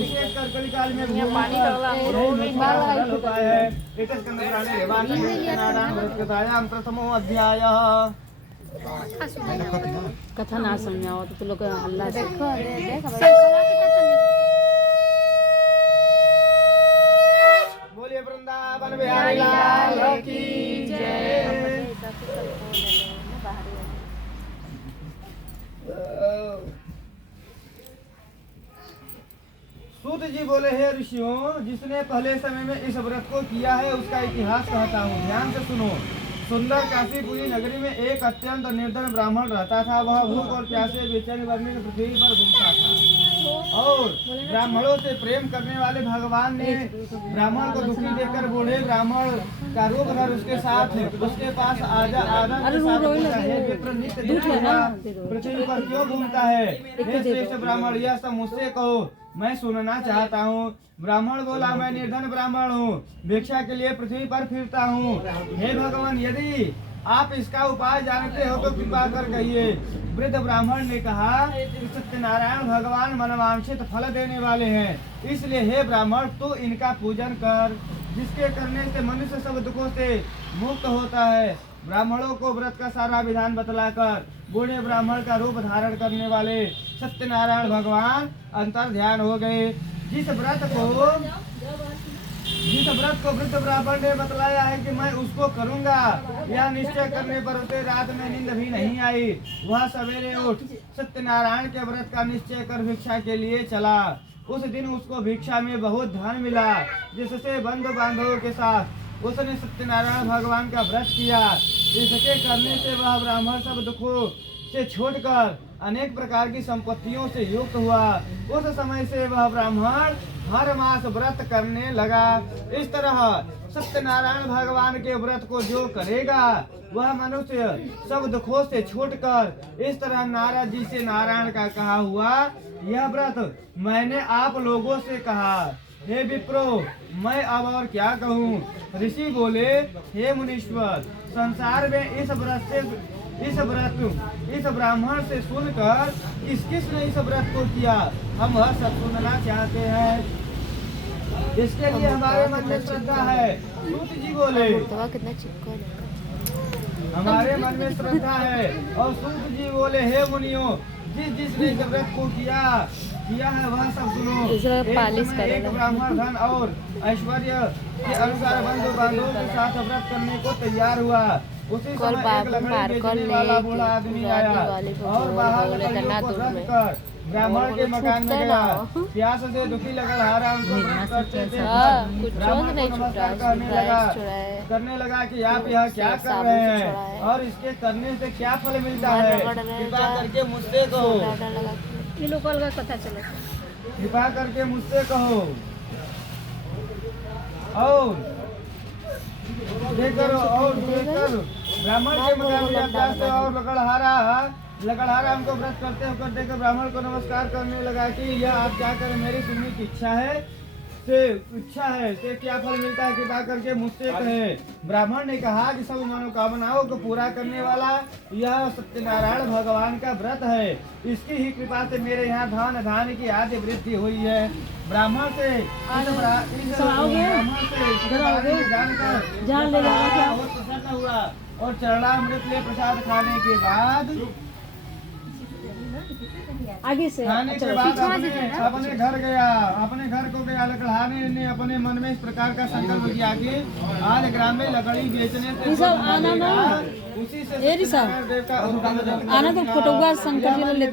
विशेष कर कलिकाल में होता है। प्रथमो अध्याय। कथा ना समझाओ तो लोग हल्ला देखो बोलिए वृंदावन बिहारी लाल की जय। सूत जी बोले, हे ऋषियों, जिसने पहले समय में इस व्रत को किया है उसका इतिहास कहता हूँ, ध्यान से सुनो। सुंदर काशीपुरी नगरी में एक अत्यंत निर्धन ब्राह्मण रहता था। वह भूख और प्यासे बेचैन वर्मी पृथ्वी पर घूमता था और ब्राह्मणों से प्रेम करने वाले भगवान ने ब्राह्मण को दुखी देखकर बूढ़े ब्राह्मण का रूप धर उसके पास आदर के साथ पूछा, हे विप्र, नित्य पृथ्वी पर क्यों घूमता है? हे श्रेष्ठ ब्राह्मण, यह सब मुझसे कहो, मैं सुनना चाहता हूँ। ब्राह्मण बोला, मैं निर्धन ब्राह्मण हूँ, भिक्षा के लिए पृथ्वी पर फिरता हूँ। हे भगवान, यदि आप इसका उपाय जानते हो तो कृपा कर कहिए। वृद्ध ब्राह्मण ने कहा, सत्यनारायण भगवान मनवांछित फल देने वाले हैं, इसलिए हे ब्राह्मण तू इनका पूजन कर, जिसके करने से मनुष्य सब दुखों से मुक्त होता है। ब्राह्मणों को व्रत का सारा विधान बतलाकर बूढ़े ब्राह्मण का रूप धारण करने वाले सत्यनारायण भगवान अंतर ध्यान हो गए। जिस व्रत को वृद्ध ब्राह्मण ने बतलाया है कि मैं उसको करूंगा, यह निश्चय करने पर उसे रात में नींद भी नहीं आई। वह सवेरे उठ सत्यनारायण के व्रत का निश्चय कर भिक्षा के लिए चला। उस दिन उसको भिक्षा में बहुत धन मिला, जिससे बंधु बांधवों के साथ उसने सत्यनारायण भगवान का व्रत किया। इसके करने से वह ब्राह्मण सब दुखों से छूटकर अनेक प्रकार की संपत्तियों से युक्त हुआ। उस समय से वह ब्राह्मण हर मास व्रत करने लगा। इस तरह सत्यनारायण भगवान के व्रत को जो करेगा वह मनुष्य सब दुखों से छूटकर इस तरह नारद जी से नारायण का कहा हुआ यह व्रत मैंने आप लोगों से कहा। हे विप्रो, मैं अब और क्या कहूँ? ऋषि बोले, हे मुनीश्वर, संसार में इस ब्राह्मण से सुनकर किसने इस व्रत को किया, हम वह सब सुनना चाहते हैं। इसके लिए हमारे मन में श्रद्धा है। सूत जी बोले, हमारे मन में श्रद्धा है। और सूत जी बोले, हे मुनियों, जिसने इस व्रत को किया है वह सब सुनो। एक ब्राह्मण धन और ऐश्वर्य के अनुसार बंधु बांधवों के साथ व्रत करने को तैयार हुआ। उसी समय एक लकड़ी बेचने वाला बूढ़ा आदमी आया और बाहर लकड़ियों को रख कर ब्राह्मण के मकान में गया। प्यास से दुखी लकड़हारा करने लगा कि आप यह क्या कर रहे हैं और इसके करने से क्या फल मिलता है, कृपा करके मुझसे कहो। कृपा करके मुझसे कहो। और देखकर ब्राह्मण के मकान में जाते और लकड़हारा हमको व्रत करते होकर देखकर ब्राह्मण को नमस्कार करने लगा कि यह आप क्या करें, मेरी सुनने की इच्छा है से क्या फल मिलता है, कृपा करके मुझसे कहे। ब्राह्मण ने कहा कि सब मनोकामनाओं को पूरा करने वाला यह सत्यनारायण भगवान का व्रत है, इसकी ही कृपा से मेरे यहाँ धन धान की आदि वृद्धि हुई है। ब्राह्मण से जानकर बहुत प्रसन्न हुआ और चरणामृत ले प्रसाद खाने के बाद आगे से खाने के बाद अपने घर को गया। लकड़हारे ने अपने मन में इस प्रकार का संकल्प किया कि आज ग्राम में लकड़ी बेचने से आना तो फोटोग्राफ शंकर जी